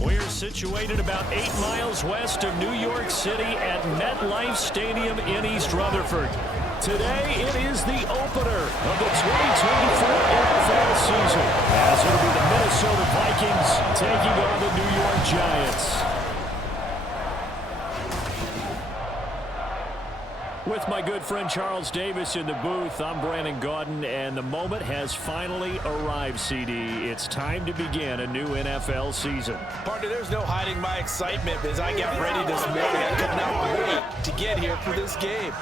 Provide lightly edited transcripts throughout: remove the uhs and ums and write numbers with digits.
We're situated about 8 miles west of New York City at MetLife Stadium in East Rutherford. Today, it is the opener of the 2024 NFL season, as it'll be the Minnesota Vikings taking on the New York Giants. With my good friend Charles Davis in the booth, I'm Brandon Gaudin, and the moment has finally arrived, CD. It's time to begin a new NFL season. Partner, there's no hiding my excitement as I got ready this morning. I could not wait to get here for this game.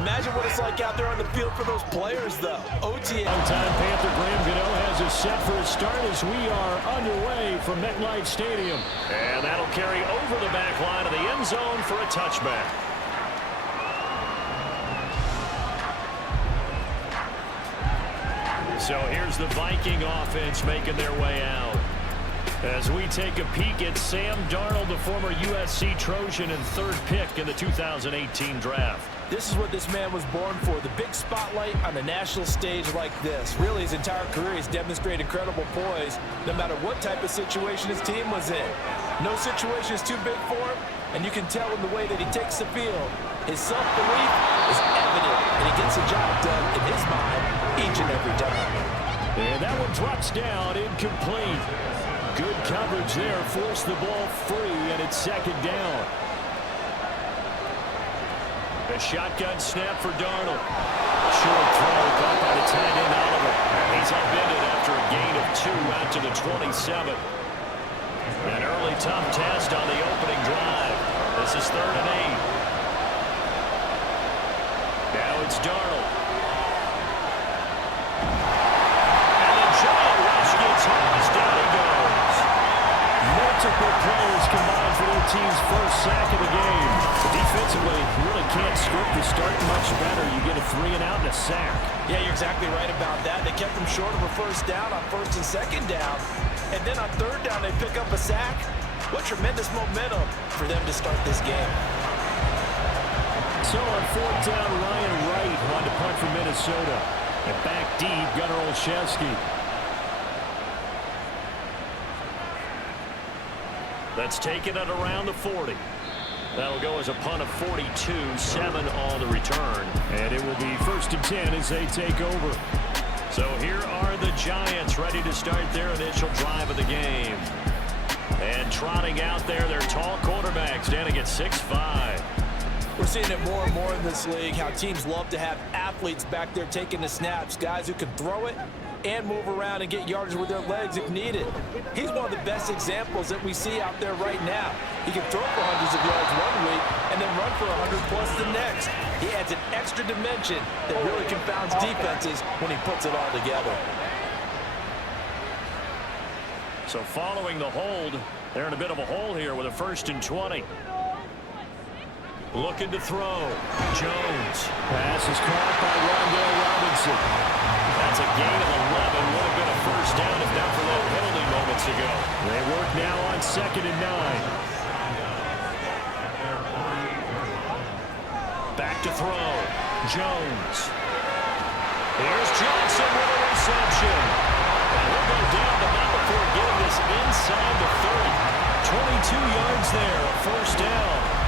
Imagine what it's like out there on the field for those players, though. OTA. On-time Panther Graham Gano has us set for a start as we are underway from MetLife Stadium. And that'll carry over the back line of the end zone for a touchback. So here's the Viking offense making their way out. As we take a peek at Sam Darnold, the former USC Trojan and third pick in the 2018 draft. This is what this man was born for, the big spotlight on the national stage like this. Really, his entire career he's demonstrated incredible poise, no matter what type of situation his team was in. No situation is too big for him, and you can tell in the way that he takes the field. His self-belief is evident, and he gets the job done in his mind each and every time. And that one drops down, incomplete. Good coverage there, forced the ball free, and it's second down. A shotgun snap for Darnold. Short throw caught by the tight end Oliver. He's upended after a gain of 2 out to the 27. An early tough test on the opening drive. This is 3rd and 8. Now it's Darnold. And the giant rush gets hosed. Down he goes. Multiple players combined for their team's first sack of the game. Defensively, you really can't script the start much better. You get a 3 and out and a sack. Yeah, you're exactly right about that. They kept them short of a first down on 1st and 2nd down. And then on 3rd down, they pick up a sack. What tremendous momentum for them to start this game. So on 4th down, Ryan Wright on to punt for Minnesota. And back deep, Gunnar Olszewski. That's taken at around the 40. That'll go as a punt of 42, 7 on the return. And it will be 1st and 10 as they take over. So here are the Giants ready to start their initial drive of the game. And trotting out there, their tall quarterbacks standing at 6'5". We're seeing it more and more in this league, how teams love to have athletes back there taking the snaps, guys who can throw it and move around and get yardage with their legs if needed. He's one of the best examples that we see out there right now. He can throw for hundreds of yards one week and then run for 100 plus the next. He adds an extra dimension that really confounds defenses when he puts it all together. So following the hold, they're in a bit of a hole here with a 1st and 20. Looking to throw. Jones. Pass is caught by Rondale Robinson. That's a gain of 11. Would have been a first down if not for that penalty moments ago. They work now on 2nd and 9. Back to throw. Jones. Here's Johnson with a reception. And he'll go down the mount before getting this inside the 30. 22 yards there, a first down.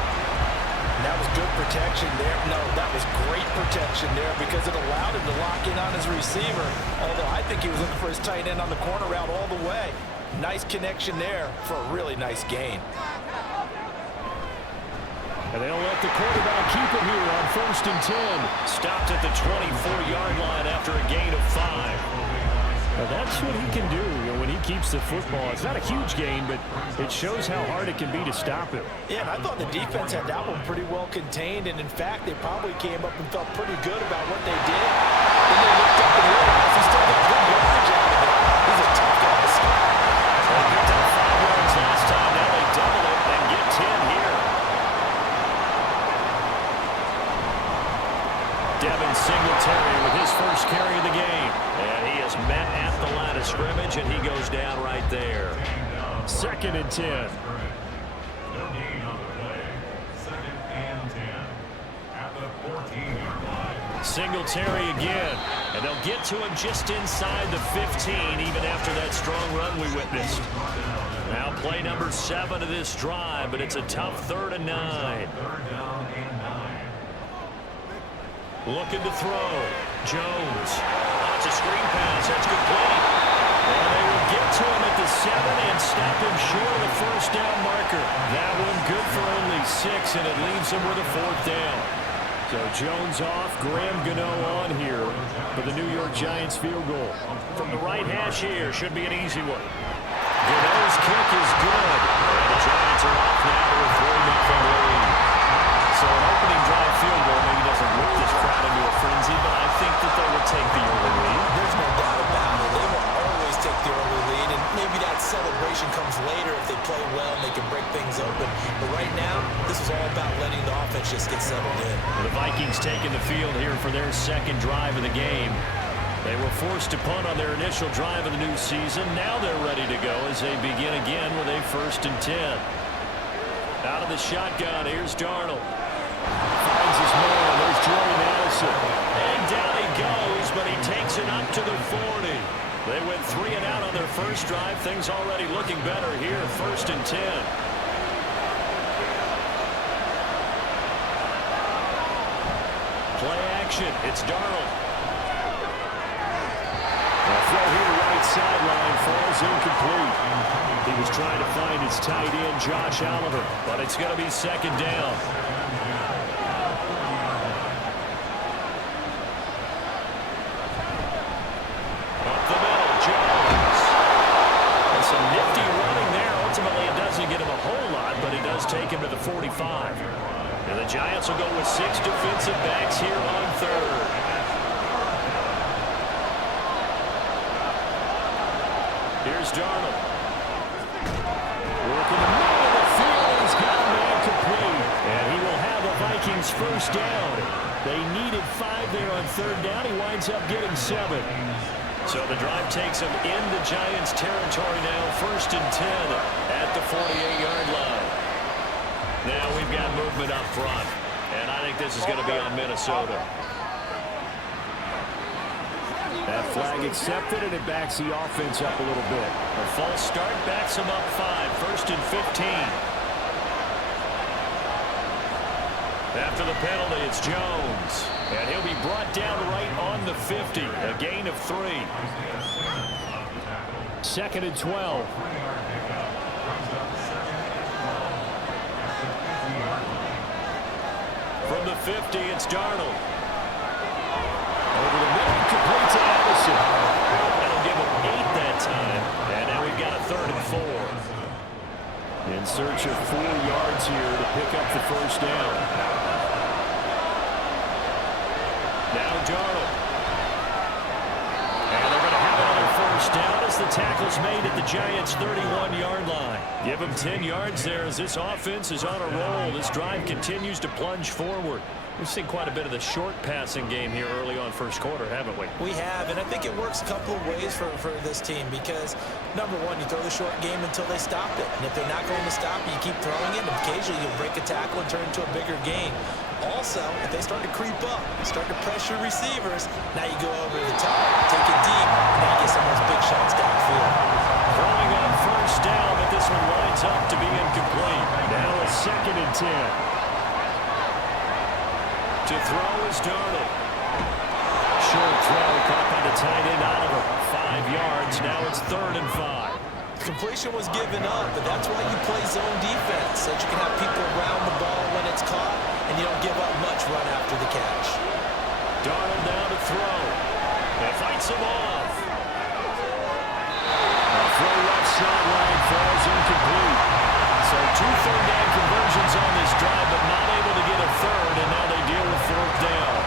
That was good protection there. No, that was great protection there because it allowed him to lock in on his receiver. Although I think he was looking for his tight end on the corner route all the way. Nice connection there for a really nice gain. And they'll let the quarterback keep it here on 1st and 10. Stopped at the 24-yard line after a gain of 5. Now that's what he can do, when he keeps the football. It's not a huge gain, but it shows how hard it can be to stop him. Yeah, and I thought the defense had that one pretty well contained, and in fact, they probably came up and felt pretty good about what they did. Then they looked up and realized he still got good yardage out of it. He's a tough guy to stop. They picked up 5 yards last time. Now they double it and get 10 here. Devin Singletary with his first carry of the game. And he is met at the line of scrimmage, and he goes down right there. 2nd and 10. Singletary again. And they'll get to him just inside the 15, even after that strong run we witnessed. Now play number 7 of this drive, but it's a tough 3rd and 9. Looking to throw. Jones. It's a screen pass. That's complete. And they will get to him at the 7 and stop him short of the first down marker. That one good for only 6, and it leaves him with a 4th down. So Jones off, Graham Gano on here for the New York Giants field goal. From the right hash here, should be an easy one. Gano's kick is good. And the Giants are off now to a 3-0 lead. So an opening drive field goal maybe doesn't whip this crowd into a frenzy, but I think that they will take the early lead. There's no doubt about it. They will always take the early lead, and maybe that celebration comes later if they play well and they can break things open. But right now, this is all about letting the offense just get settled in. The Vikings taking the field here for their 2nd drive of the game. They were forced to punt on their initial drive of the new season. Now they're ready to go as they begin again with a 1st and 10. Out of the shotgun, here's Darnold. Finds his man. There's Jordan Addison. And down he goes, but he takes it up to the 40. They went 3 and out on their first drive. Things already looking better here. 1st and 10. Play action. It's Darnold. A throw here right sideline falls incomplete. He was trying to find his tight end, Josh Oliver, but it's going to be 2nd down. Up the middle, Jones. And some nifty running there. Ultimately, it doesn't get him a whole lot, but it does take him to the 45. And the Giants will go with 6 defensive backs here on 3rd. Here's Darnold. Working the middle of the field. He's got a man complete. And he will have a Vikings 1st down. They needed 5 there on 3rd down. He winds up getting 7. So the drive takes him into Giants territory now. 1st and 10 at the 48-yard line. Now we've got movement up front. And I think this is going to be on Minnesota. That flag accepted, and it backs the offense up a little bit. A false start backs them up 5. 1st and 15. After the penalty, it's Jones. And he'll be brought down right on the 50. A gain of 3. 2nd and 12. From the 50, it's Darnold. Over the middle, complete to Addison. That'll give him 8 that time. And now we've got a 3rd and 4. In search of 4 yards here to pick up the 1st down. Now Darnold. And they're going to have another 1st down as the tackle's made at the Giants' 31-yard line. Give them 10 yards there as this offense is on a roll. This drive continues to plunge forward. We've seen quite a bit of the short passing game here early on 1st quarter, haven't we? We have, and I think it works a couple of ways for this team because, number one, you throw the short game until they stop it. And if they're not going to stop it, you keep throwing it, and occasionally you'll break a tackle and turn it into a bigger game. Also, if they start to creep up, start to pressure receivers, now you go over the top, take it deep, and now you get some of those big shots downfield. Throwing on 1st down, but this one lines up to be incomplete. Now a 2nd and 10. To throw is Darnold. Short throw caught by the tight end Oliver. 5 yards. Now it's 3rd and 5. Completion was given up, but that's why you play zone defense, so that you can have people around the ball when it's caught, and you don't give up much run after the catch. Darnold down to throw. And fights him off. A throw left sideline falls incomplete. So 2 third down conversions on this drive, but not able to get a 3rd, and now they deal with 4th down.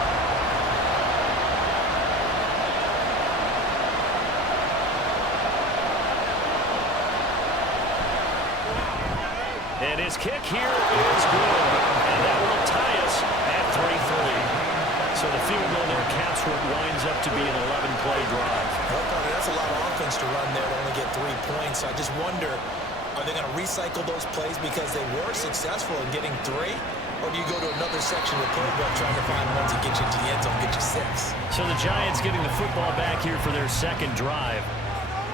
And his kick here is good, and that will tie us at 3-3. So the field goal there caps what winds up to be an 11-play drive. Well, that's a lot of offense to run there to only get 3 points. I just wonder, are they going to recycle those plays because they were successful in getting 3? Or do you go to another section of the playbook trying to find ones that get you to the end zone, get you 6? So the Giants getting the football back here for their 2nd drive.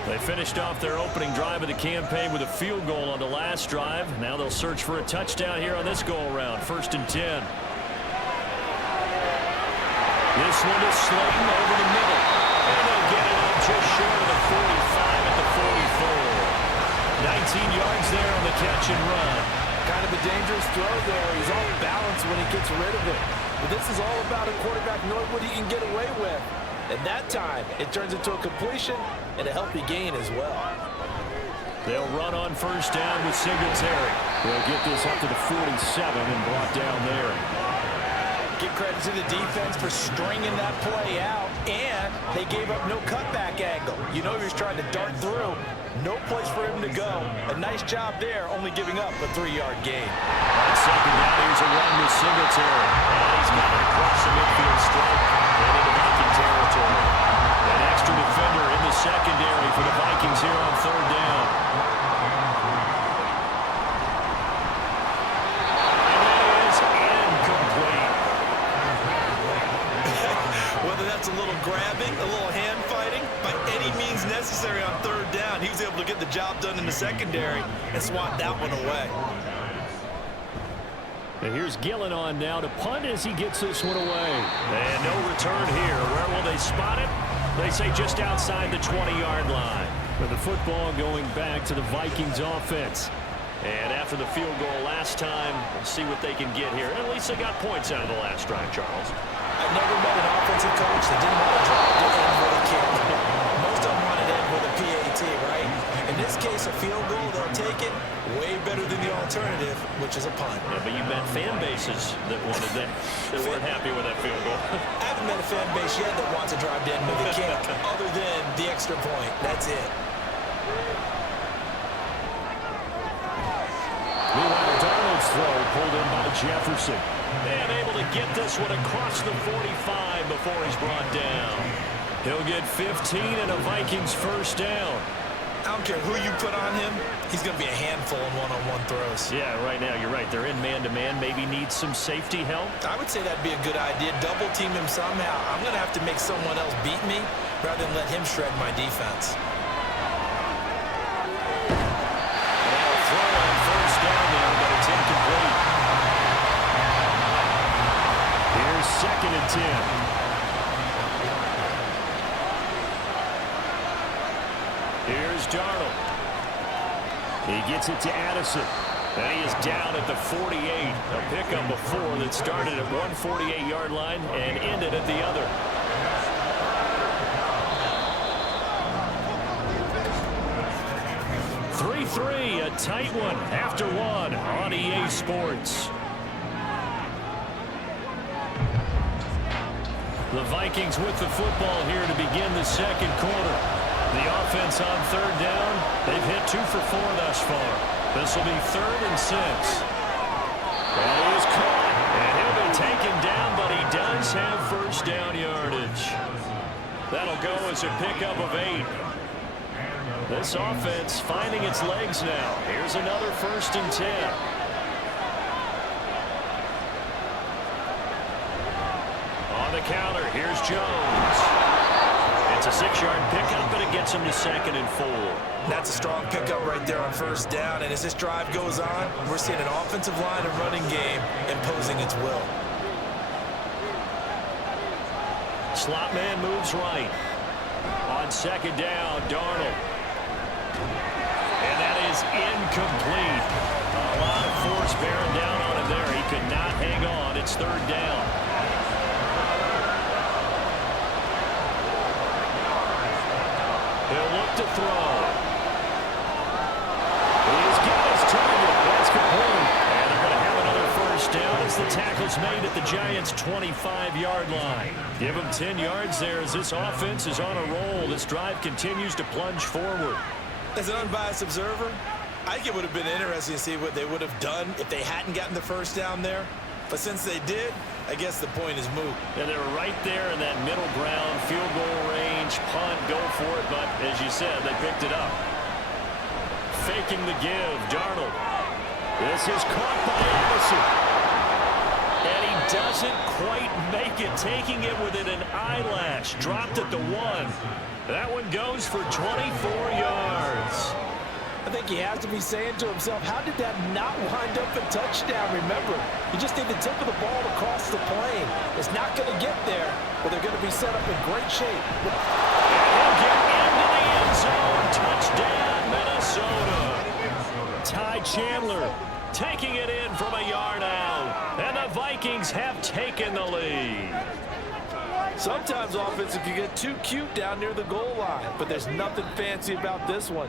They finished off their opening drive of the campaign with a field goal on the last drive. Now they'll search for a touchdown here on this go-around. 1st and 10. This one is Slayton over the middle. And they'll get it up just short of the 45 at the 44. 19 yards there on the catch and run. Kind of a dangerous throw there. He's off balance when he gets rid of it. But this is all about a quarterback knowing what he can get away with. And that time, it turns into a completion and a healthy gain as well. They'll run on 1st down with Singletary. They'll get this up to the 47 and brought down there. Give credit to the defense for stringing that play out, and they gave up no cutback angle. You know he was trying to dart through. No place for him to go. A nice job there, only giving up a 3-yard gain. On 2nd down, here's a run with Singletary. And he's got it across the midfield stripe and into Viking territory. An extra defender in the secondary for the Vikings here on 3rd down. And that is incomplete. Whether that's a little grabbing, a little hand fighting, by any means necessary on 3rd down, he was able to get the job done in the secondary and swat that one away. And here's Gillen on now to punt as he gets this one away. And no return here. Where will they spot it? They say just outside the 20-yard line. With the football going back to the Vikings offense. And after the field goal last time, we'll see what they can get here. At least they got points out of the last drive, Charles. I've never met an offensive coach that didn't want to drive to end with a kick. Most of them want to end with a PAT, right? In this case, a field goal, they'll take it. Way better than the alternative, which is a punt. Yeah, but you met fan bases that wanted that, that weren't happy with that field goal. I haven't met a fan base yet that wants to drive to end with a kick, other than the extra point. That's it. Meanwhile, Darnold's throw pulled in by Jefferson. And able to get this one across the 45 before he's brought down. He'll get 15 and a Vikings 1st down. I don't care who you put on him. He's going to be a handful in one-on-one throws. Yeah, right now, you're right. They're in man-to-man. Maybe need some safety help. I would say that'd be a good idea. Double team him somehow. I'm going to have to make someone else beat me rather than let him shred my defense. Now a throw on 1st down there, but it's incomplete. Here's 2nd and 10. Here's Darnold. He gets it to Addison. And he is down at the 48. A pickup of 4 that started at one 48-yard line and ended at the other. A tight one after one on EA Sports. The Vikings with the football here to begin the 2nd quarter. The offense on 3rd down. They've hit 2 for 4 thus far. This will be 3rd and 6. And he is caught. And he'll be taken down, but he does have 1st down yardage. That'll go as a pickup of 8. This offense finding its legs now. Here's another 1st and 10. On the counter, here's Jones. It's a 6-yard pickup, but it gets him to 2nd and 4. That's a strong pickup right there on 1st down. And as this drive goes on, we're seeing an offensive line and running game imposing its will. Slot man moves right. On 2nd down, Darnold. And that is incomplete. A lot of force bearing down on him there. He could not hang on. It's 3rd down. He'll look to throw. He's got his target. That's complete. And they're going to have another 1st down as the tackle's made at the Giants' 25-yard line. Give them 10 yards there as this offense is on a roll. This drive continues to plunge forward. As an unbiased observer, I think it would have been interesting to see what they would have done if they hadn't gotten the 1st down there. But since they did, I guess the point is moot. And they were right there in that middle ground, field goal range, punt, go for it. But as you said, they picked it up. Faking the give, Darnold. This is caught by Addison. And he doesn't quite make it, taking it within an eyelash. Dropped at the 1. That one goes for 24 yards. I think he has to be saying to himself, how did that not wind up a touchdown? Remember, you just need the tip of the ball to cross the plane. It's not going to get there, but they're going to be set up in great shape. And he'll get into the end zone. Touchdown, Minnesota. Ty Chandler taking it in from a yard out. And the Vikings have taken the lead. Sometimes offenses can get too cute down near the goal line, but there's nothing fancy about this one.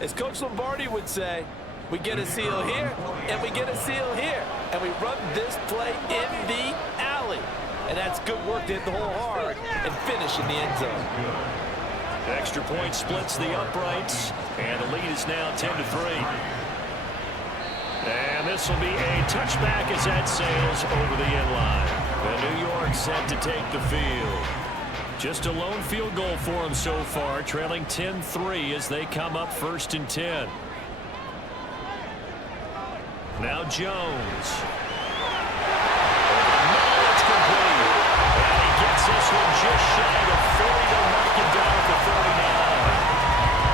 As Coach Lombardi would say, we get a seal here, and we get a seal here, and we run this play in the alley. And that's good work to hit the hole hard and finish in the end zone. Extra point splits the uprights, and the lead is now 10-3. And this will be a touchback as that sails over the end line. The New York set to take the field. Just a lone field goal for them so far, trailing 10-3 as they come up 1st and 10. Now Jones. No, it's complete. And he gets this one just shy of 40 to mark it down at the 49.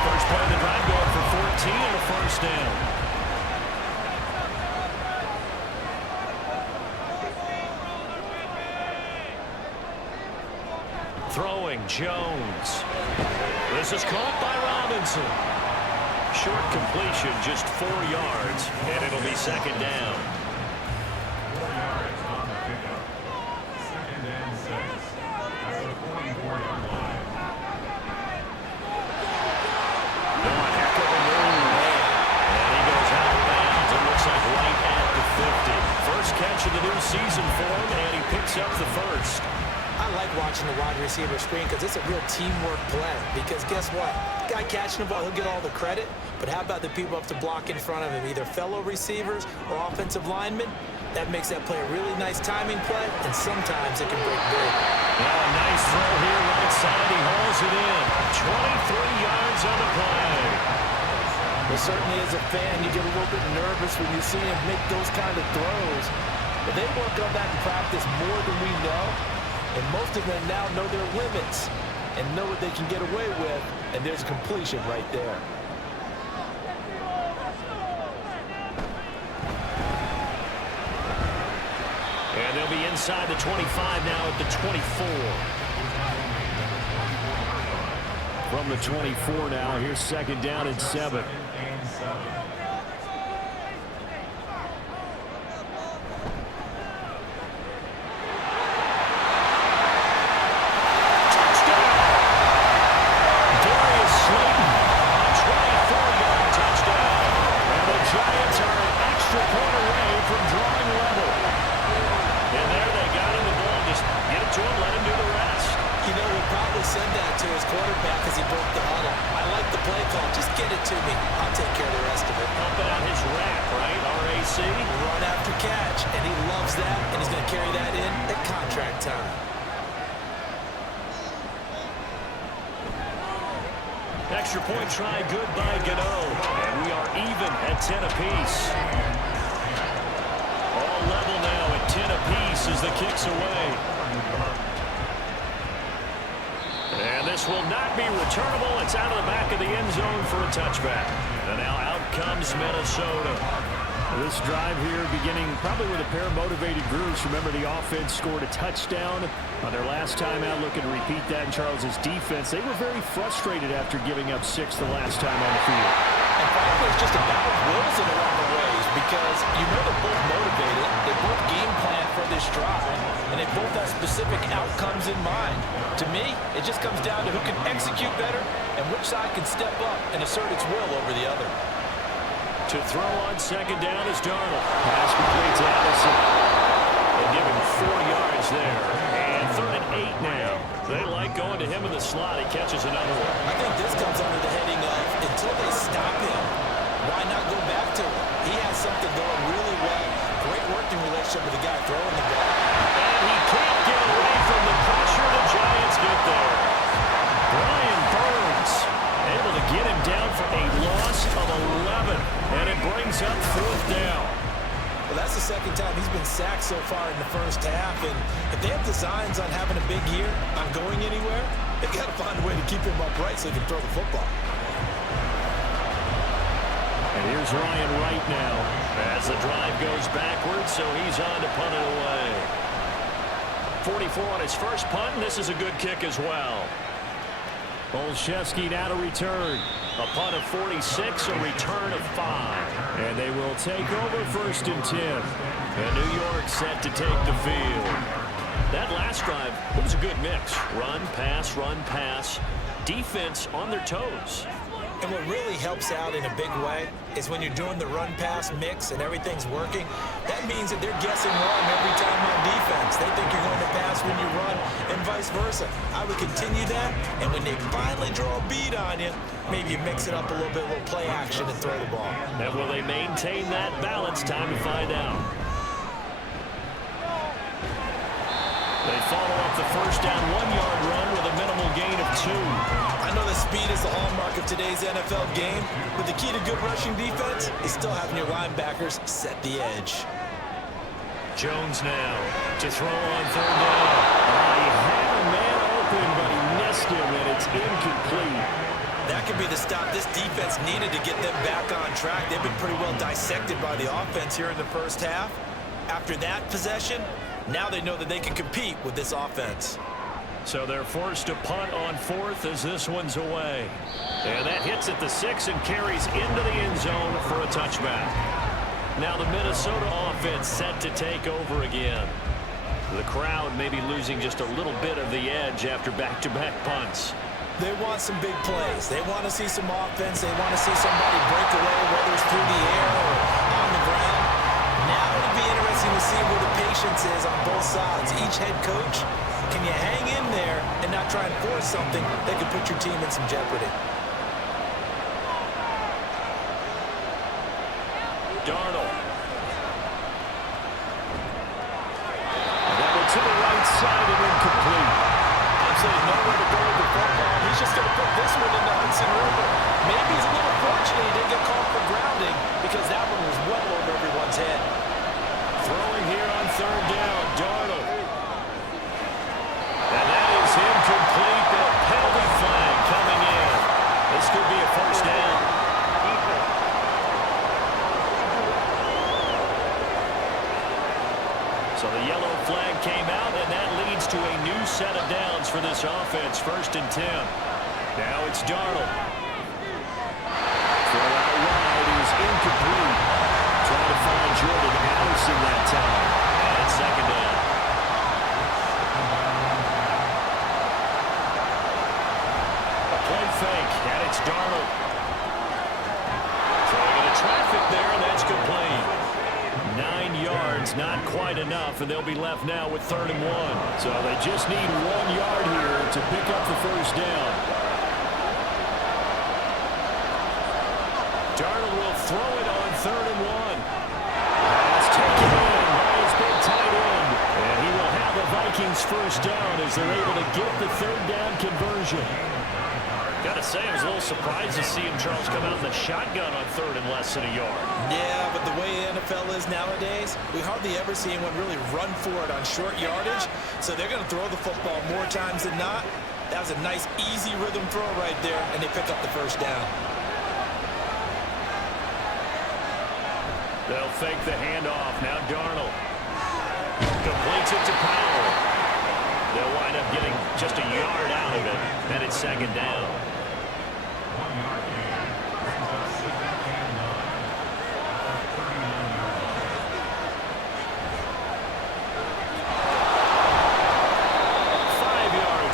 First play of the drive going for 14 and a first down. Throwing, Jones. This is caught by Robinson. Short completion, just 4 yards, and it'll be second down. One heck of a move. And he goes out of bounds. It looks like right at the 50. First catch of the new season for him, and he picks up the first. I like watching the wide receiver screen because it's a real teamwork play. Because guess what? The guy catching the ball, he'll get all the credit. But how about the people up to block in front of him, either fellow receivers or offensive linemen? That makes that play a really nice timing play, and sometimes it can break big. Well, a nice throw here right side. He hauls it in. 23 yards on the play. Well, certainly as a fan, you get a little bit nervous when you see him make those kind of throws. But they work on that in practice more than we know. And most of them now know their limits and know what they can get away with, and there's a completion right there. And they'll be inside the 25 now at the 24. From the 24 now, here's second down and 7. Extra point try good by Gano. And we are even at 10 apiece. All level now at 10 apiece as the kick's away. And this will not be returnable. It's out of the back of the end zone for a touchback. And now out comes Minnesota. This drive here beginning probably with a pair of motivated groups. Remember, the offense scored a touchdown on their last time out. Looking to repeat that in Charles's defense. They were very frustrated after giving up 6 the last time on the field. And frankly, it's just a battle of wills in a lot of ways because you know they're both motivated. They both game plan for this drive, and they both have specific outcomes in mind. To me, it just comes down to who can execute better and which side can step up and assert its will over the other. To throw on second down is Darnold. Pass complete to Allison. They give him 4 yards there. And 3rd and 8 now. They like going to him in the slot. He catches another one. I think this comes under the heading of until they stop him, why not go back to him? He has something going really well. Great working relationship with the guy throwing the ball. And he can't get away from the pressure. The Giants get there. Brian Burns able to get him down for a loss of 11. And it brings up 4th down. Well, Well, that's the second time he's been sacked so far in the first half. And if they have designs on having a big year, on going anywhere, they've got to find a way to keep him upright so he can throw the football. And here's Ryan Wright now as the drive goes backwards, so he's on to punt it away. 44 on his first punt, and this is a good kick as well. Olszewski now to return. A punt of 46, a return of 5. And they will take over 1st and 10. And New York set to take the field. That last drive, it was a good mix. Run, pass, defense on their toes. And what really helps out in a big way is when you're doing the run-pass mix and everything's working, that means that they're guessing wrong every time on defense. They think you're going to pass when you run and vice versa. I would continue that, and when they finally draw a beat on you, maybe you mix it up a little bit, a little play action and throw the ball. And will they maintain that balance? Time to find out. They follow up the first down 1-yard run with a minimal gain of 2. I know that speed is the hallmark of today's NFL game, but the key to good rushing defense is still having your linebackers set the edge. Jones now to throw on 3rd down. He had a man open, but he missed him, and it's incomplete. That could be the stop this defense needed to get them back on track. They've been pretty well dissected by the offense here in the first half. After that possession, now they know that they can compete with this offense. So they're forced to punt on 4th as this one's away. And that hits at the 6 and carries into the end zone for a touchback. Now the Minnesota offense set to take over again. The crowd may be losing just a little bit of the edge after back-to-back punts. They want some big plays. They want to see some offense. They want to see somebody break away, whether it's through the air or on the ground. Now it'll be interesting to see where the patience is on both sides. Each head coach, can you hang in there and not try and force something that could put your team in some jeopardy? Darnold. That one to the right side and incomplete. Absolutely nowhere to go with the football. He's just going to put this one in the Hudson River. Maybe he's a little fortunate he didn't get called for grounding because that one was well over everyone's head. Throwing here on 3rd down, Darnold. And that is incomplete, but a penalty flag coming in. This could be a 1st down. So the yellow flag came out, and that leads to a new set of downs for this offense. 1st and 10. Now it's Darnold. Throw out wide is incomplete. Trying to find Jordan Addison that time. And it's 2nd down. A play fake, and it's Darnold. Throwing into traffic there, and that's complete. 9 yards, not quite enough, and they'll be left now with 3rd and 1. So they just need 1 yard here to pick up the 1st down. Darnold will throw it on 3rd and 1. That's taken in by his big tight end. And he will have the Vikings 1st down as they're able to get the 3rd down conversion. Got to say, I was a little surprised to see him, Charles, come out in the shotgun on 3rd and less than a yard. Yeah, but the way the NFL is nowadays, we hardly ever see anyone really run for it on short yardage. So they're going to throw the football more times than not. That was a nice, easy rhythm throw right there, and they pick up the 1st down. They'll fake the handoff. Now Darnold completes it to Powell. They'll wind up getting just a yard out of it, and it's 2nd down.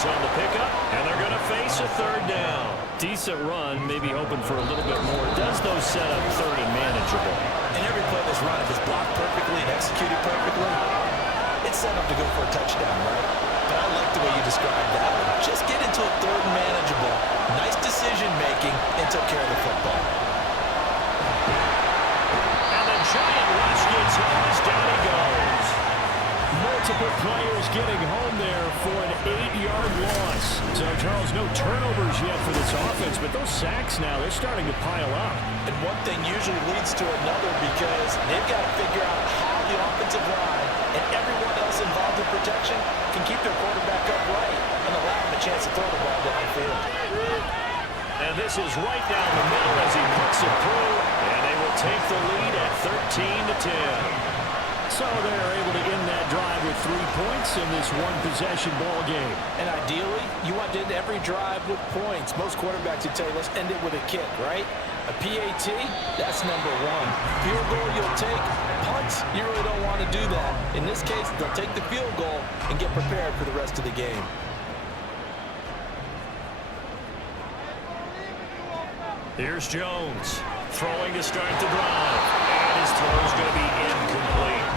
On the pickup, and they're going to face a 3rd down. Decent run, maybe hoping for a little bit more. Does those set up 3rd and manageable? And every play that's run, if it's blocked perfectly and executed perfectly, it's set up to go for a touchdown, right? But I like the way you described that one. Just get into a 3rd and manageable, nice decision-making, and took care of the football. And the giant rush gets home as down he goes. Multiple players getting home there for an 8-yard loss. So, Charles, no turnovers yet for this offense, but those sacks now, they're starting to pile up. And one thing usually leads to another because they've got to figure out how offensive line and everyone else involved in protection can keep their quarterback upright and allow him a chance to throw the ball downfield. And this is right down the middle as he puts it through, and they will take the lead at 13-10. So they're able to end that drive with 3 points in this one-possession ball game. And ideally, you want to end every drive with points. Most quarterbacks would tell you, let's end it with a kick, right? A PAT, that's number one. Field goal you'll take. Punts, you really don't want to do that. In this case, they'll take the field goal and get prepared for the rest of the game. Here's Jones throwing to start the drive. And his throw is going to be incomplete.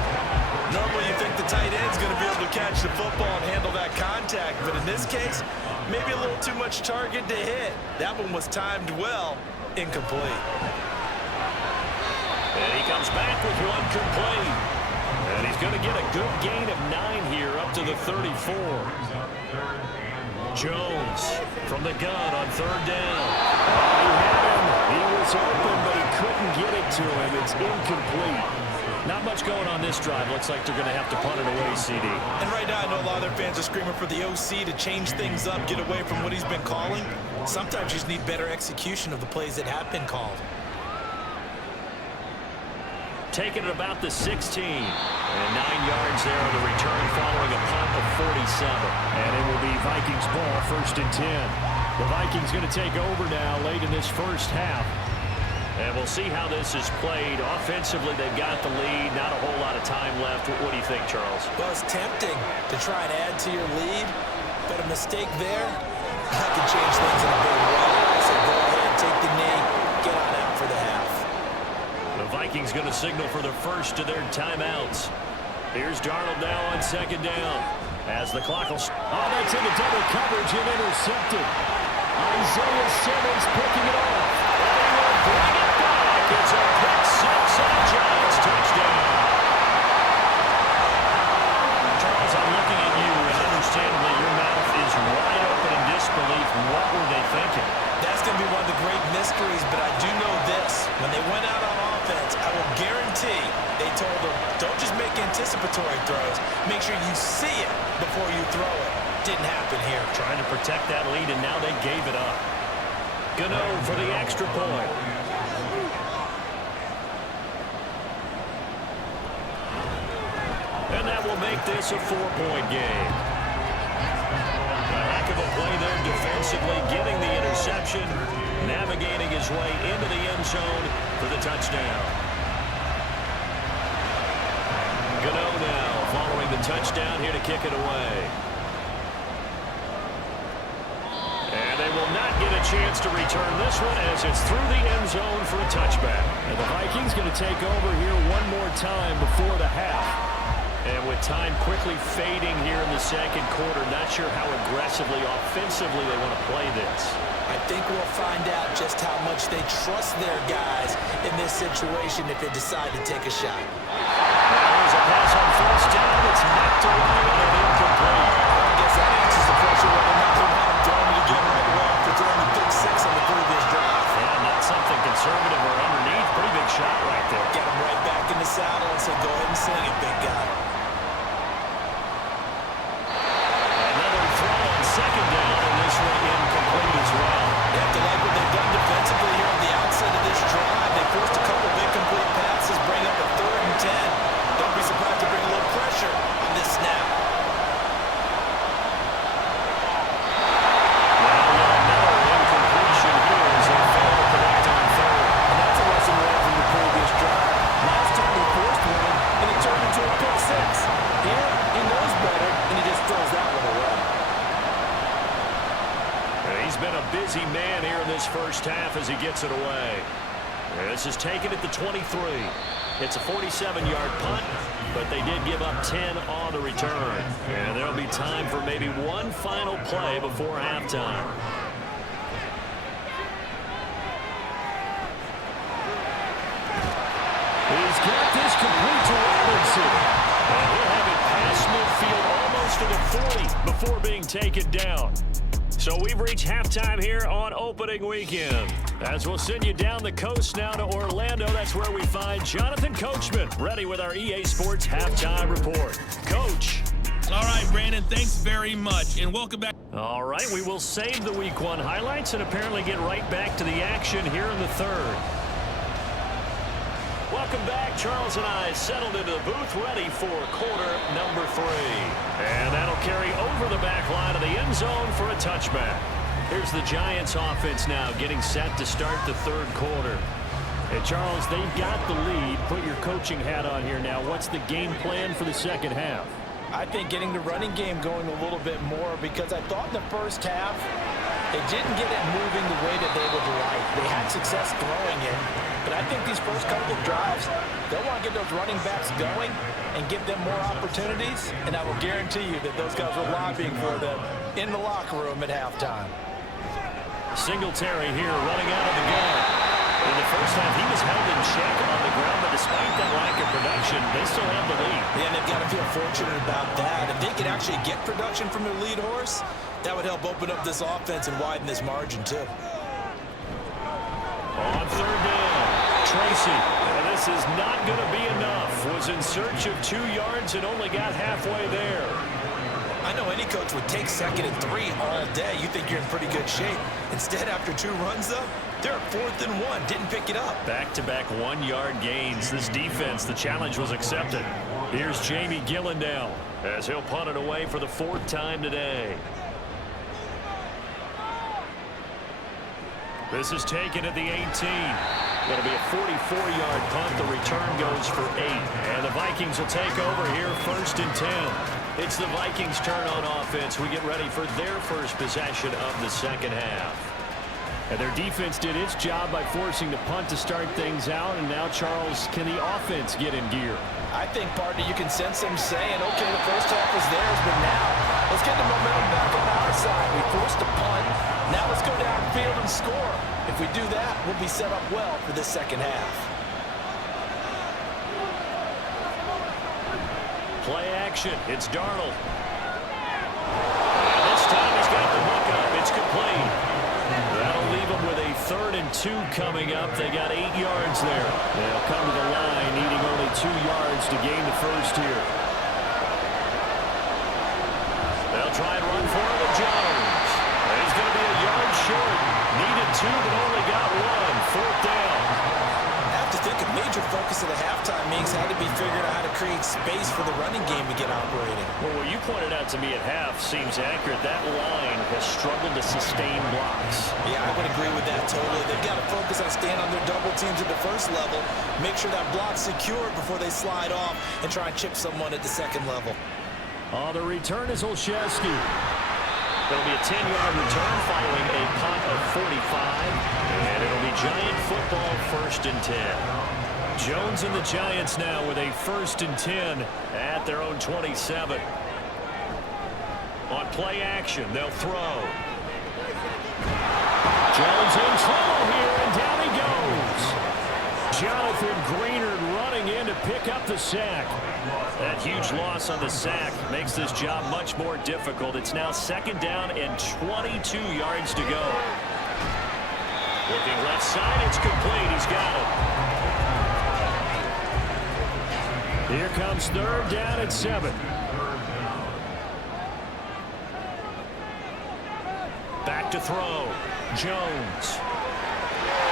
Normally you think the tight end's going to be able to catch the football and handle that contact, but in this case, maybe a little too much target to hit. That one was timed well, incomplete. And he comes back with one complete. And he's going to get a good gain of 9 here up to the 34. Jones from the gun on third down. He had him. He was open, but he couldn't get it to him. It's incomplete. Not much going on this drive. Looks like they're going to have to punt it away, CD. And right now, I know a lot of their fans are screaming for the OC to change things up, get away from what he's been calling. Sometimes you just need better execution of the plays that have been called. Taking it about the 16. And 9 yards there on the return following a punt of 47. And it will be Vikings ball, 1st and 10. The Vikings going to take over now late in this first half. And we'll see how this is played. Offensively, they've got the lead. Not a whole lot of time left. What do you think, Charles? Well, it's tempting to try and add to your lead, but a mistake there, that can change things in a big way. So go ahead, take the knee, get on out for the half. The Vikings going to signal for the first of their timeouts. Here's Darnold now on 2nd down. As the clock will... Oh, that's into double coverage and intercepted. Isaiah Simmons picking it off. And he will bring it back. It's a pick six and a Giants touchdown. Charles, I'm looking at you, and understandably your mouth is wide open in disbelief. What were they thinking? That's going to be one of the great mysteries, but I do know this. When they went out on offense, I will guarantee they told them, don't just make anticipatory throws. Make sure you see it before you throw it. Didn't happen here. Trying to protect that lead, and now they gave it up. Gano for the extra point. And that will make this a 4-point game. A heck of a play there defensively, getting the interception, navigating his way into the end zone for the touchdown. Gano now following the touchdown here to kick it away. And they will not get a chance to return this one as it's through the end zone for a touchback. And the Vikings going to take over here one more time before the half. And with time quickly fading here in the second quarter, not sure how aggressively, offensively they want to play this. I think we'll find out just how much they trust their guys in this situation if they decide to take a shot. There's a pass on 1st down. It's knocked away and incomplete. I guess that answers the question whether or not they want him throwing it again right away after throwing the big six on the previous drive. Yeah, not something conservative or underneath. Pretty big shot right there. Get him right back in the saddle and say, go ahead and sling it, big guy. Another throw on 2nd down, and this one incomplete as well. You have to like what they've done defensively here on the outside of this drive. They forced a couple of incomplete passes, bring up a 3rd and 10. Don't be surprised to bring a little pressure on this snap. Another incompletion here as they fail to connect on 3rd. And that's a lesson learned from the previous drive. Last time he forced one, and it turned into a pick six. Here, he knows better, and he just throws that one away. He's been a busy man here in this first half as he gets it away. This is taken at the 23. It's a 47-yard punt, but they did give up 10 on the return. And there'll be time for maybe one final play before halftime. He's got this complete to Robinson. And he'll have it past midfield almost to the 40 before being taken down. So we've reached halftime here on opening weekend. As we'll send you down the coast now to Orlando, that's where we find Jonathan Coachman, ready with our EA Sports halftime report. Coach. All right, Brandon, thanks very much, and welcome back. All right, we will save the Week 1 highlights and apparently get right back to the action here in the third. Welcome back. Charles and I settled into the booth ready for quarter number 3. And that'll carry over the back line of the end zone for a touchback. Here's the Giants offense now getting set to start the third quarter. And Charles, they've got the lead. Put your coaching hat on here now. What's the game plan for the second half? I think getting the running game going a little bit more, because I thought in the first half they didn't get it moving the way that they would like. They had success throwing it, but I think these first couple of drives, they'll want to get those running backs going and give them more opportunities, and I will guarantee you that those guys were lobbying for them in the locker room at halftime. Singletary here running out of the gun. In the first half, he was held in check on the ground, but despite that lack of production, they still have the lead. Yeah, and they've got to feel fortunate about that. If they could actually get production from their lead horse, that would help open up this offense and widen this margin, too. On third down, Tracy, and this is not going to be enough, was in search of 2 yards and only got halfway there. I know any coach would take 2nd and 3 all day. You think you're in pretty good shape. Instead, after 2 runs, though, they're at 4th and 1. Didn't pick it up. Back-to-back 1-yard gains. This defense, the challenge was accepted. Here's Jamie Gillandale as he'll punt it away for the 4th time today. This is taken at the 18. Going to be a 44-yard punt. The return goes for 8. And the Vikings will take over here 1st and 10. It's the Vikings' turn on offense. We get ready for their first possession of the second half. And their defense did its job by forcing the punt to start things out. And now, Charles, can the offense get in gear? I think, partner, you can sense them saying, okay, the first half was theirs, but now let's get the momentum back on our side. We forced a punt. Now let's go downfield and score. If we do that, we'll be set up well for this second half. Play action. It's Darnold. And this time he's got the hook up. It's complete. That'll leave them with a 3rd and 2 coming up. They got 8 yards there. They'll come to the line, needing only 2 yards to gain the first here. They'll try and run for it with Jones. He's going to be a yard short. Needed 2, but only got 1. 4th down. I have to think a major focus of the halftime meetings had to be figuring out how to create space for the running game to get operating. Well, what you pointed out to me at half seems accurate. That line has struggled to sustain blocks. Yeah, I would agree with that totally. They've got to focus on staying on their double teams at the first level, make sure that block's secured before they slide off and try and chip someone at the second level. The return is Olszewski. It'll be a 10-yard return following a punt of 45. And it'll be Giant football 1st and 10. Jones and the Giants now with a 1st and 10 at their own 27. On play action, they'll throw. Jones in trouble here, and down he goes. Jonathan Greenard running in to pick up the sack. That huge loss on the sack makes this job much more difficult. It's now 2nd down and 22 yards to go. Looking left side, it's complete. He's got it. Here comes 3rd down and 7. Back to throw. Jones.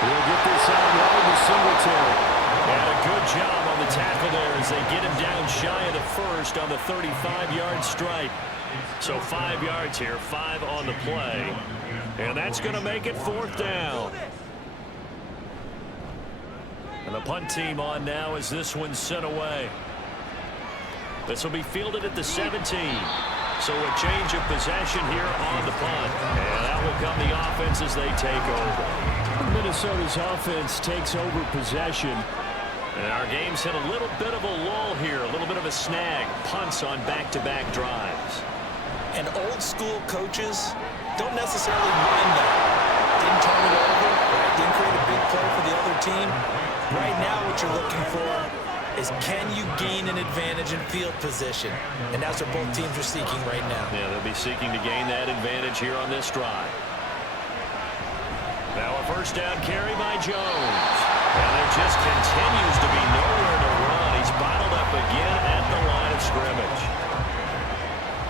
He'll get this out wide to Singletary. And a good job on the tackle there as they get him down shy of the 1st on the 35-yard stripe. So 5 yards here, 5 on the play. And that's going to make it 4th down. And the punt team on now as this one's sent away. This will be fielded at the 17. So a change of possession here on the punt. And that will come the offense as they take over. Minnesota's offense takes over possession. And our game's hit a little bit of a lull here, a little bit of a snag. Punts on back-to-back drives. And old-school coaches don't necessarily mind that. Didn't turn it over, right? Didn't create a big play for the other team. Right now what you're looking for is can you gain an advantage in field position? And that's what both teams are seeking right now. Yeah, they'll be seeking to gain that advantage here on this drive. Now a first down carry by Jones. And there just continues to be nowhere to run. He's bottled up again at the line of scrimmage.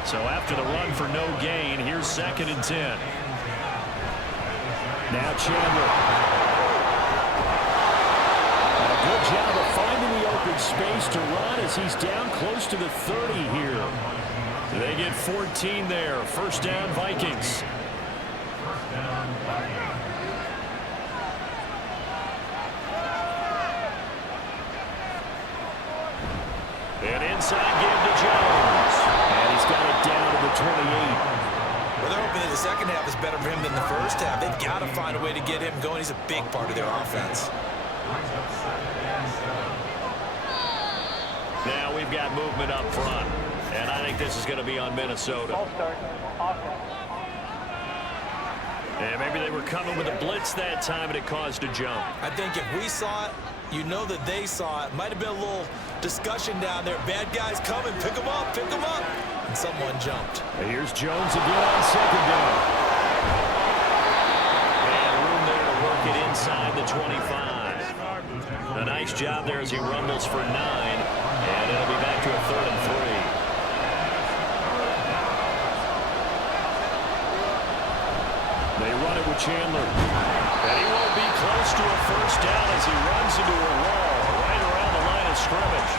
So after the run for no gain, here's 2nd and 10. Now Chandler. A good job of finding the open space to run as he's down close to the 30 here. They get 14 there. First down, Vikings. And inside give to Jones. And he's got it down to the 28. Well, they're hoping that the second half is better for him than the first half. They've got to find a way to get him going. He's a big part of their offense. Now we've got movement up front. And I think this is going to be on Minnesota. And maybe they were coming with a blitz that time and it caused a jump. I think if we saw it, you know that they saw it. Might have been a little discussion down there. Bad guys coming. Pick them up. Pick them up. And someone jumped. And here's Jones again on 2nd down. And room there to work it inside the 25. A nice job there as he rumbles for 9. And it'll be back to a 3rd and 3. They run it with Chandler. And he won't be close to a first down as he runs into a wall right around the line of scrimmage.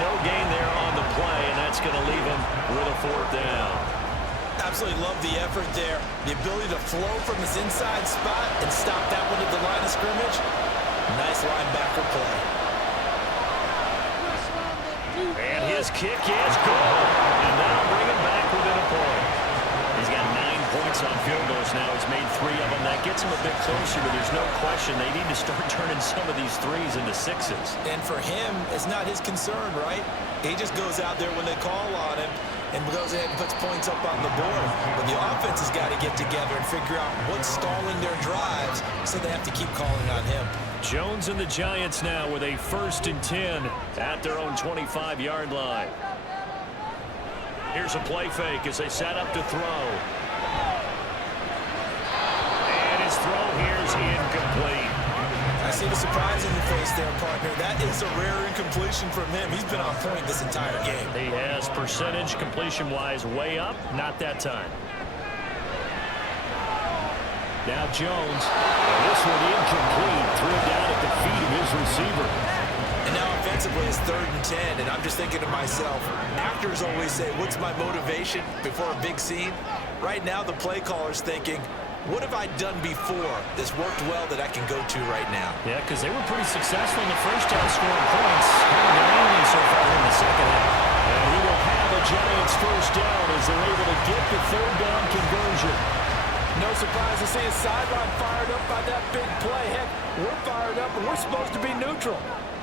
No gain there on the play, and that's going to leave him with a 4th down. Absolutely love the effort there. The ability to flow from his inside spot and stop that one at the line of scrimmage. Nice linebacker play. And his kick is good. And that'll bring him back within a point. He's got 9 points on field goals now. He's made 3 of them. That gets him a bit closer, but there's no question they need to start turning some of these 3s into 6s. And for him, it's not his concern, right? He just goes out there when they call on him and goes ahead and puts points up on the board. But the offense has got to get together and figure out what's stalling their drives, so they have to keep calling on him. Jones and the Giants now with a 1st and 10 at their own 25-yard line. Here's a play fake as they set up to throw. And his throw here is incomplete. I see the surprise in your face there, partner. That is a rare incompletion from him. He's been on point this entire game. He has percentage completion-wise way up. Not that time. Now Jones. And this one incomplete. Threw it down at the feet of his receiver. And now offensively it's 3rd and 10, and I'm just thinking to myself, actors always say, what's my motivation before a big scene? Right now the play caller's thinking, what have I done before that's worked well that I can go to right now? Yeah, because they were pretty successful in the first half scoring points. Haven't done anything so far in the second half. And he will have a Giants first down as they're able to get the 3rd down conversion. No surprise to see his sideline fired up by that big play. Heck, we're fired up and we're supposed to be neutral.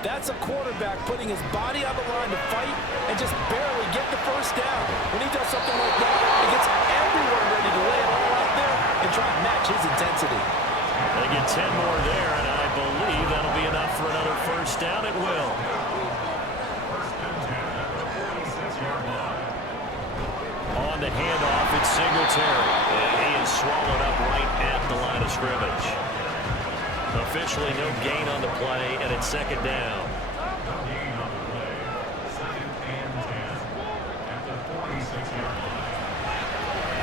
That's a quarterback putting his body on the line to fight and just barely get the first down. When he does something like that, he gets everyone ready to lay it all out there and try and match his intensity. They get 10 more there, and I believe that'll be enough for another first down. It will. On the handoff, it's Singletary. And he is swallowed up right at the line of scrimmage. Officially no gain on the play, and it's 2nd down.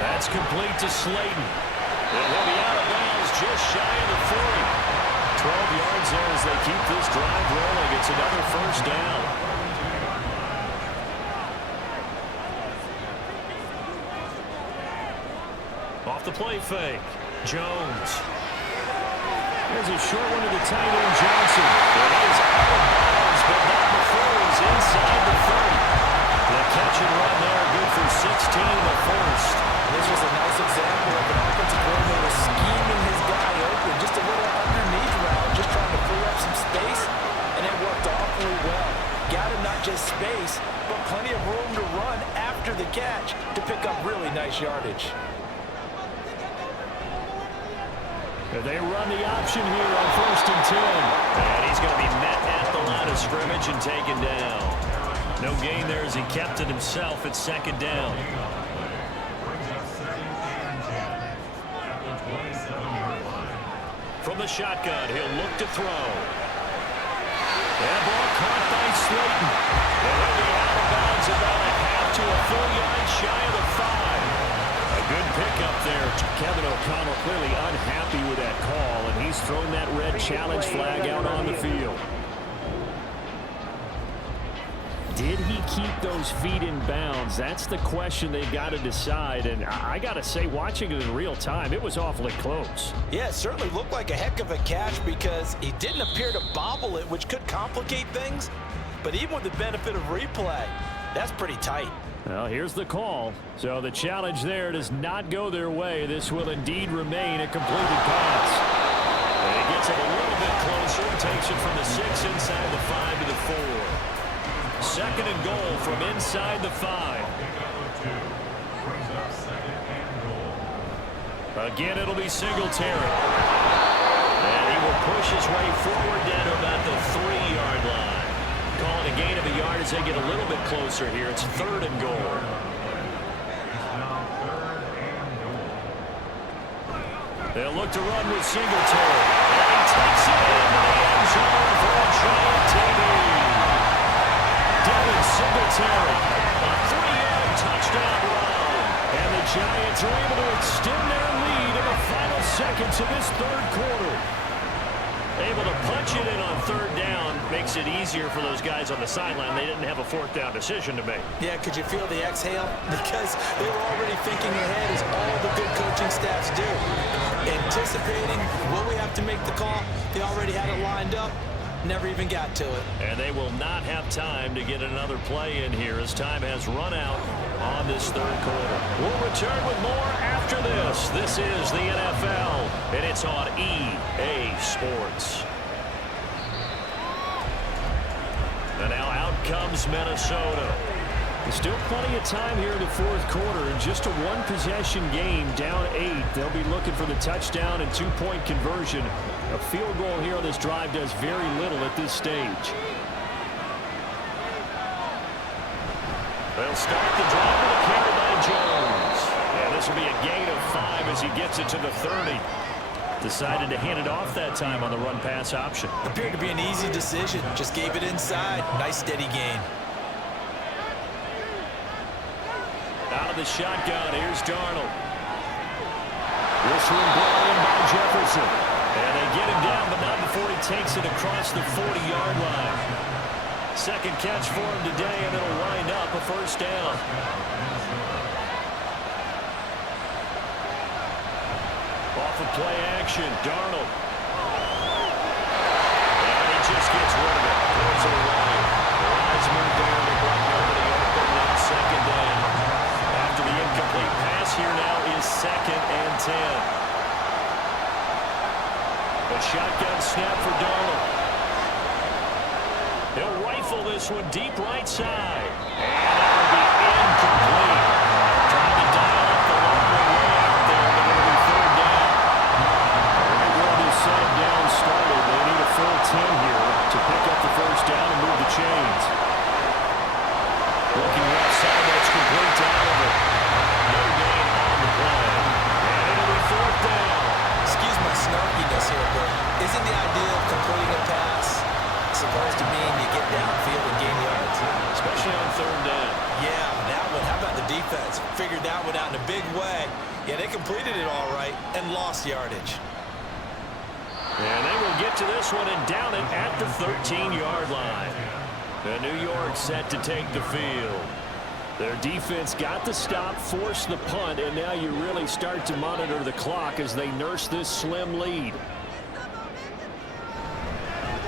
That's complete to Slayton. It will be out of bounds just shy of the 40. 12 yards there as they keep this drive rolling. It's another first down. Off the play fake. Jones. There's a short one to the tight end, Johnson. It is out of bounds, but not before he's inside the 30. The catch and run there, good for 16 the first. This was a nice example of an offensive coordinator scheming his guy open. Just a little underneath route, just trying to free up some space, and it worked awfully well. Got him not just space, but plenty of room to run after the catch to pick up really nice yardage. They run the option here on 1st and 10. And he's going to be met at the line of scrimmage and taken down. No gain there as he kept it himself at second down. From the shotgun, he'll look to throw. That ball caught by Slayton. And he'll be out of bounds about a half to a full yard shy of the 5. A good pickup there. Kevin O'Connell clearly unhappy with that call, and he's thrown that red challenge flag out on the field. Did he keep those feet in bounds? That's the question they've got to decide. And I got to say, watching it in real time, it was awfully close. Yeah, it certainly looked like a heck of a catch because he didn't appear to bobble it, which could complicate things. But even with the benefit of replay, that's pretty tight. Well, here's the call. So the challenge there does not go their way. This will indeed remain a completed pass. And he gets it a little bit closer and takes it from the 6 inside the 5 to the 4. Second and goal from inside the 5. Again, it'll be Singletary. And he will push his way forward down to about the 3-yard line. Calling a gain of a yard as they get a little bit closer here. It's third and goal. They'll look to run with Singletary. And he takes it into the end zone for a giant TD. Singletary, a 3-yard touchdown run. And the Giants are able to extend their lead in the final seconds of this third quarter. Able to punch it in on third down makes it easier for those guys on the sideline. They didn't have a fourth down decision to make. Yeah, could you feel the exhale? Because they were already thinking ahead as all the good coaching staffs do. Anticipating, will we have to make the call? They already had it lined up. Never even got to it. And they will not have time to get another play in here as time has run out on this third quarter. We'll return with more after this. This is the NFL, and it's on EA Sports. And now out comes Minnesota. There's still plenty of time here in the fourth quarter. Just a one-possession game, down 8. They'll be looking for the touchdown and two-point conversion. A field goal here on this drive does very little at this stage. They'll start the drive with a carry by Jones. And this will be a gain of 5 as he gets it to the 30. Decided to hand it off that time on the run-pass option. Appeared to be an easy decision. Just gave it inside. Nice steady gain. Out of the shotgun, here's Darnold. This one brought in by Jefferson. And they get him down, but not before he takes it across the 40-yard line. Second catch for him today, and it'll wind up a first down. Off of play action, Darnold. And he just gets rid of it. Throws it away. The lines move down. They brought nobody open on second down. After the incomplete pass here now is 2nd and 10. A shotgun snap for Darnold. He'll rifle this one deep right side. And that will be incomplete. Trying to dial up the long way out there, but it'll be third down. Right where this second down started, they need a full 10 here to pick up the first down and move the chains. Looking left side, that's complete to Oliver. No gain on the play. And it'll be fourth down. Excuse my snarkiness here, but isn't the idea of completing a pass supposed to mean you get downfield and gain yards? Especially on third down. Yeah, that one. How about the defense? Figured that one out in a big way. Yeah, they completed it all right and lost yardage. And they will get to this one and down it at the 13-yard line. The New York set to take the field. Their defense got the stop, forced the punt, and now you really start to monitor the clock as they nurse this slim lead.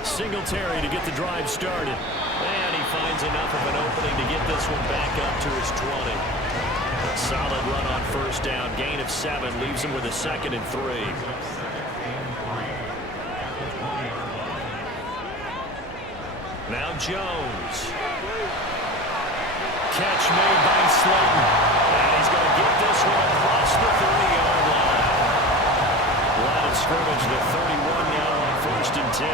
Singletary to get the drive started. And he finds enough of an opening to get this one back up to his 20. A solid run on first down. Gain of 7 leaves him with a 2nd and 3. Now Jones. Catch made by Slayton. And he's going to get this one across the 30-yard line. Line of scrimmage, the 31 now on 1st and 10.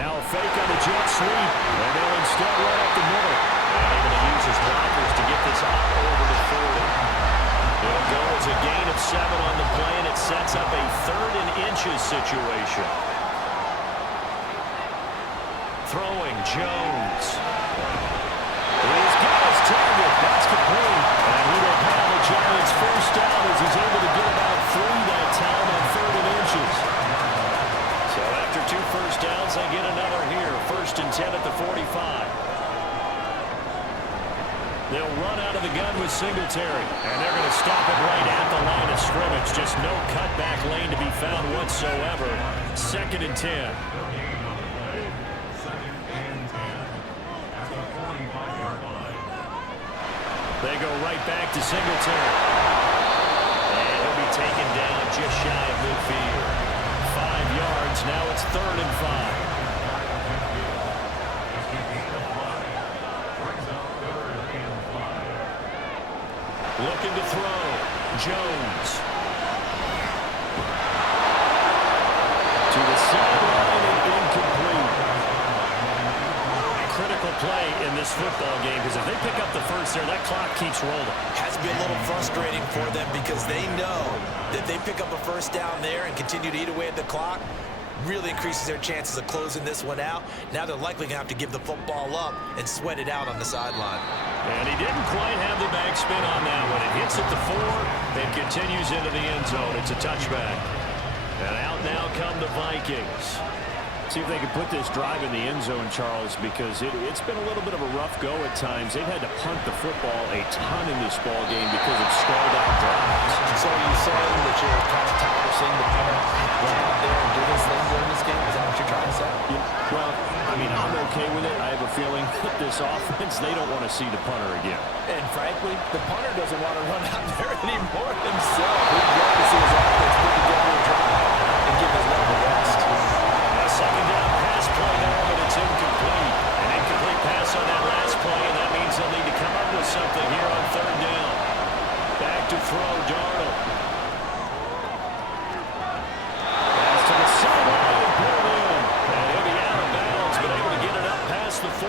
Now a fake on the jet sweep, and they'll instead run up the middle. And they're going to use his blockers to get this up over the 40. It'll go as a gain of 7 on the play, and it sets up a 3rd and inches situation. Throwing, Jones. He's got his target. That's complete. And he will have the Giants first down as he's able to get about 3 that time on 3rd and inches. So after 2 first downs, they get another here. 1st and 10 at the 45. They'll run out of the gun with Singletary. And they're going to stop it right at the line of scrimmage. Just no cutback lane to be found whatsoever. 2nd and 10. They go right back to Singletary. And he'll be taken down just shy of midfield. 5 yards. Now it's 3rd and 5. Looking to throw. Jones. To the sideline and incomplete. Critical play in this football game because if they pick up the first there, that clock keeps rolling. Has to be a little frustrating for them because they know that they pick up a first down there and continue to eat away at the clock. Really increases their chances of closing this one out. Now they're likely going to have to give the football up and sweat it out on the sideline. And he didn't quite have the backspin on that one. It hits at the 4 and continues into the end zone. It's a touchback. And out now come the Vikings. See if they can put this drive in the end zone, Charles, because it's been a little bit of a rough go at times. They've had to punt the football a ton in this ball game because of stalled out drives. So are you saying that you're kind of tired of seeing the punter run out there and do this thing during this game? Is that what you're trying to say? Yeah, well, I mean, I'm okay with it. I have a feeling that this offense, they don't want to see the punter again. And frankly, the punter doesn't want to run out there anymore himself. We'd love to see his offense put together a drive and give his leg a rest. Second down pass play there, but it's incomplete. An incomplete pass on that last play, and that means they'll need to come up with something here on 3rd down. Back to throw, Darnold. Pass to the sideline and pulled in. And he'll be out of bounds, but able to get it up past the 45.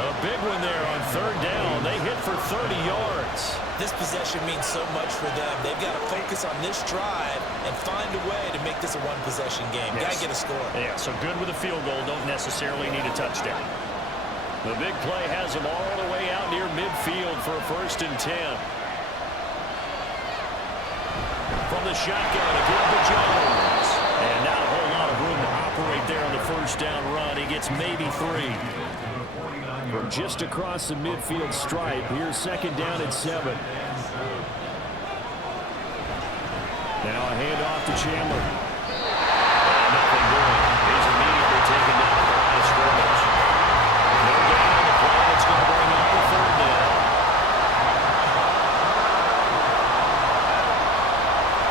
A big one there on 3rd down. They hit for 30 yards. This possession means so much for them. They've got to focus on this drive and find a way to make this a one-possession game. Yes. Got to get a score. Yeah, so good with a field goal. Don't necessarily need a touchdown. The big play has them all the way out near midfield for a 1st and 10. From the shotgun, again to Jones. And not a whole lot of room to operate there on the 1st down run. He gets maybe 3. From just across the midfield stripe, here's 2nd down and 7. Now a handoff to Chandler. And nothing doing. He's immediately taken down at the line of scrimmage. No gain on the play. It's going to bring up the 3rd down.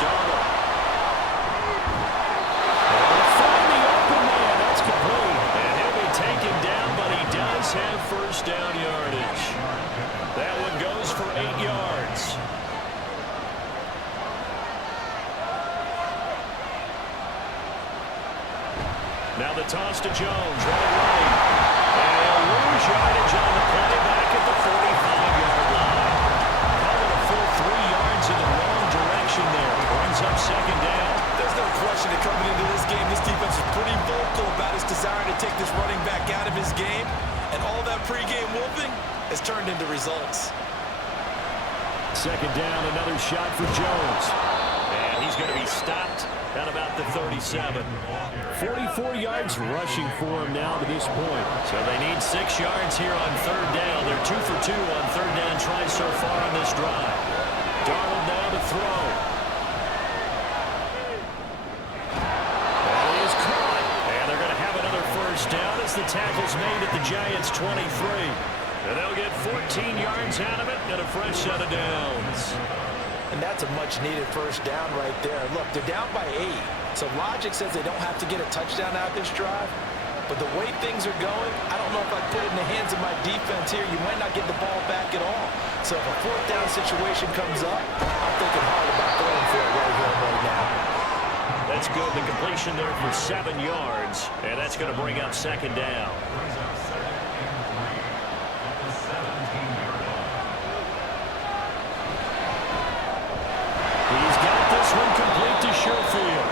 Darnold. And find the open man. That's complete. And he'll be taken down, but he does have 1st down yardage. That one goes for 8 yards. Now the toss to Jones, right. And they'll lose yardage on the play back at the 45-yard line. Call it a full 3 yards in the wrong direction there. Brings up 2nd down. There's no question that coming into this game, this defense is pretty vocal about his desire to take this running back out of his game. And all that pregame whooping has turned into results. 2nd down, another shot for Jones. And he's going to be stopped at about the 37. 44 yards rushing for him now to this point. So they need 6 yards here on 3rd down. They're 2 for 2 on 3rd down tries so far on this drive. Darnold now to throw. That is caught. And they're going to have another 1st down as the tackle's made at the Giants' 23. And they'll get 14 yards out of it and a fresh set of downs. And that's a much-needed 1st down right there. Look, they're down by 8. So logic says they don't have to get a touchdown out of this drive. But the way things are going, I don't know if I put it in the hands of my defense here. You might not get the ball back at all. So if a 4th down situation comes up, I'm thinking hard about going for it right here and right now. That's good. The completion completion there for 7 yards, and that's going to bring up second down. He's got this one complete to Sherfield.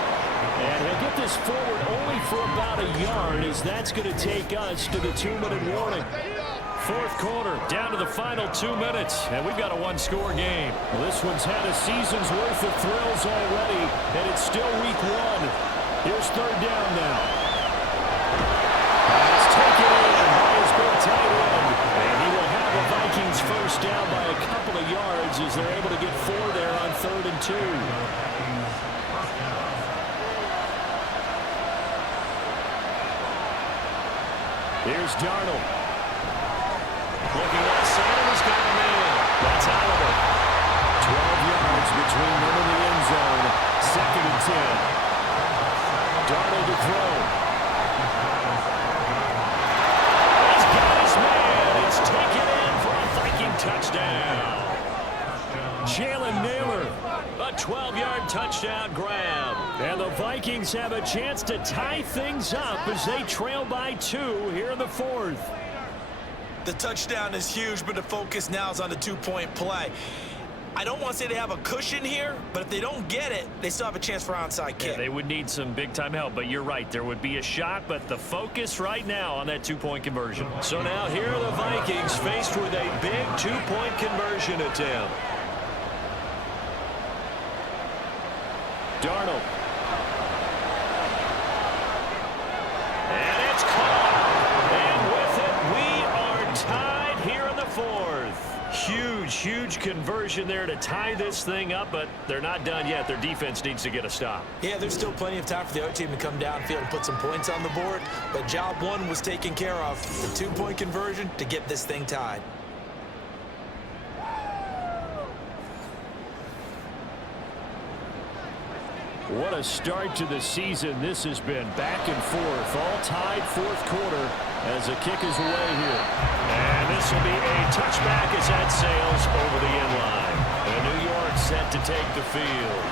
And he'll get this forward only for about a yard, as that's going to take us to the 2-minute warning. Fourth quarter, down to the final 2 minutes, and we've got a one-score game. Well, this one's had a season's worth of thrills already, and it's still week 1. Here's third down now. And it's taken in by his big tight end, and he will have the Vikings first down by a couple of yards as they're able to get 4 there on 3rd and 2. Here's Darnold. Looking at Sanders, has got him in. That's Oliver. 12 yards between them and the end zone. 2nd and 10. Darnold to throw. He's got his man. It's taken in for a Viking touchdown. Jalen Naylor. A 12-yard touchdown grab. And the Vikings have a chance to tie things up as they trail by 2 here in the 4th. The touchdown is huge, but the focus now is on the 2-point play. I don't want to say they have a cushion here, but if they don't get it, they still have a chance for onside kick. Yeah, they would need some big-time help, but you're right. There would be a shot, but the focus right now on that 2-point conversion. So now here are the Vikings faced with a big 2-point conversion attempt. Darnold. And it's caught. And with it, we are tied here in the 4th. Huge conversion there to tie this thing up, but they're not done yet. Their defense needs to get a stop. Yeah, there's still plenty of time for the other team to come downfield and put some points on the board, but job 1 was taken care of. The 2-point conversion to get this thing tied. What a start to the season this has been. Back and forth, all tied 4th quarter as the kick is away here. And this will be a touchback as that sails over the end line. And New York set to take the field.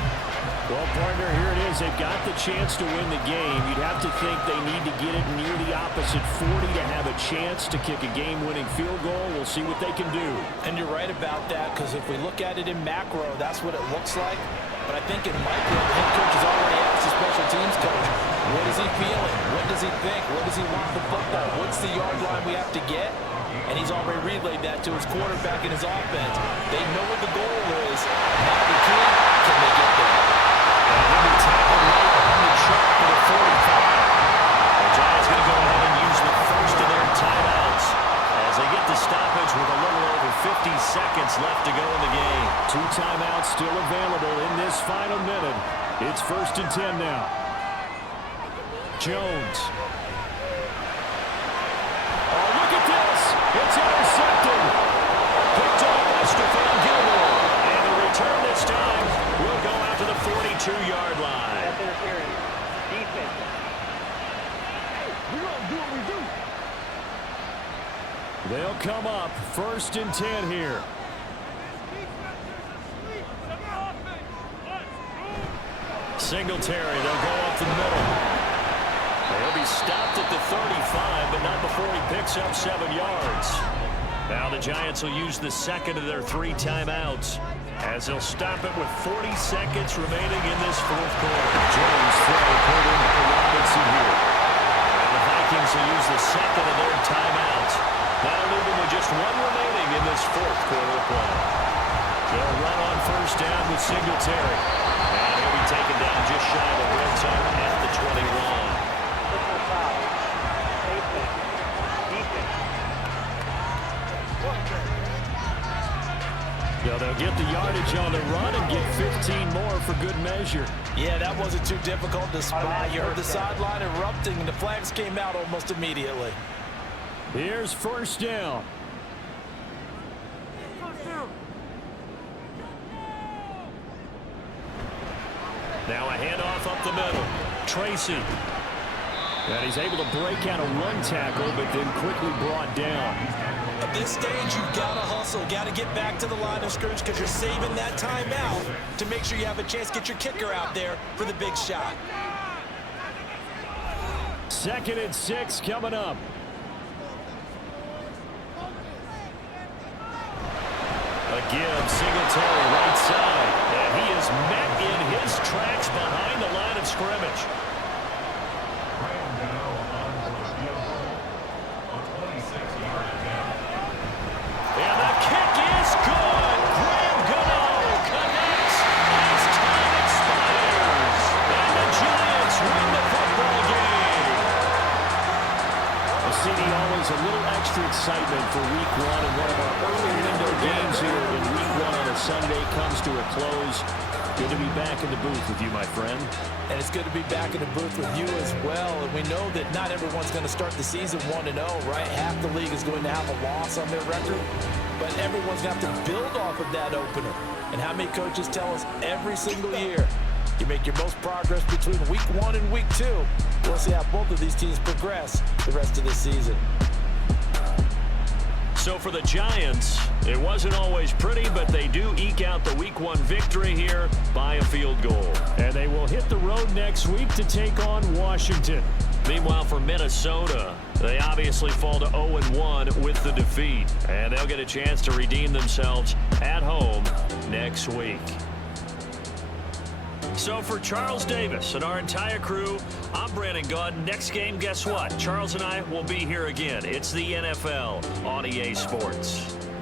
Well, partner, here it is. They've got the chance to win the game. You'd have to think they need to get it near the opposite 40 to have a chance to kick a game-winning field goal. We'll see what they can do. And you're right about that, because if we look at it in macro, that's what it looks like. But I think in micro, the head coach has already asked the special teams coach, what is he feeling? What does he think? What does he want the football? What's the yard line we have to get? And he's already relayed that to his quarterback and his offense. They know what the goal is. Now the key, can they get there? And he'll be tackled right on the chart for the 45. The Giants going to go ahead and use the first of their timeouts as they get the stoppage with a little over 50 seconds left to go in the game. 2 timeouts still available in this final minute. It's 1st and 10 now. Jones. Oh, look at this. It's intercepted. Picked off by Stephon Gilmore. And the return this time will go out to the 42-yard line. That's interference. Defense. We're going to do what we do. They'll come up 1st and 10 here. Singletary, they'll go up the middle. He'll be stopped at the 35, but not before he picks up 7 yards. Now the Giants will use the second of their 3 timeouts as they'll stop it with 40 seconds remaining in this 4th quarter. Jones throw pulled in by Robinson here. And the Vikings will use the second of their timeouts. That'll leave them with just 1 remaining in this 4th quarter play. They'll run on 1st down with Singletary. And he'll be taken down just shy of the red zone at the 21. So they'll get the yardage on the run and get 15 more for good measure. Yeah, that wasn't too difficult to spot. You heard the sideline erupting, and the flags came out almost immediately. Here's 1st down. Now a handoff up the middle. Tracy. And he's able to break out a run tackle, but then quickly brought down. At this stage, you've got to hustle. Got to get back to the line of scrimmage because you're saving that timeout to make sure you have a chance to get your kicker out there for the big shot. 2nd and 6 coming up. Again, Singletary right side. And he is met in his tracks behind the line of scrimmage. And the kick is good. Graham Gano connects as time expires. And the Giants win the football game. Well, CD, always a little extra excitement for Week 1, and one of our early window games here in Week 1 on a Sunday comes to a close. Good to be back in the booth with you, my friend. And it's good to be back in the booth with you as well. And we know that not everyone's going to start the season 1-0, right? Half the league is going to have a loss on their record. But everyone's going to have to build off of that opener. And how many coaches tell us every single year, you make your most progress between Week 1 and Week 2. We'll see how both of these teams progress the rest of the season. So for the Giants, it wasn't always pretty, but they do eke out the Week 1 victory here by a field goal. And they will hit the road next week to take on Washington. Meanwhile, for Minnesota, they obviously fall to 0-1 with the defeat. And they'll get a chance to redeem themselves at home next week. So for Charles Davis and our entire crew, I'm Brandon Gaudin. Next game, guess what? Charles and I will be here again. It's the NFL on EA Sports.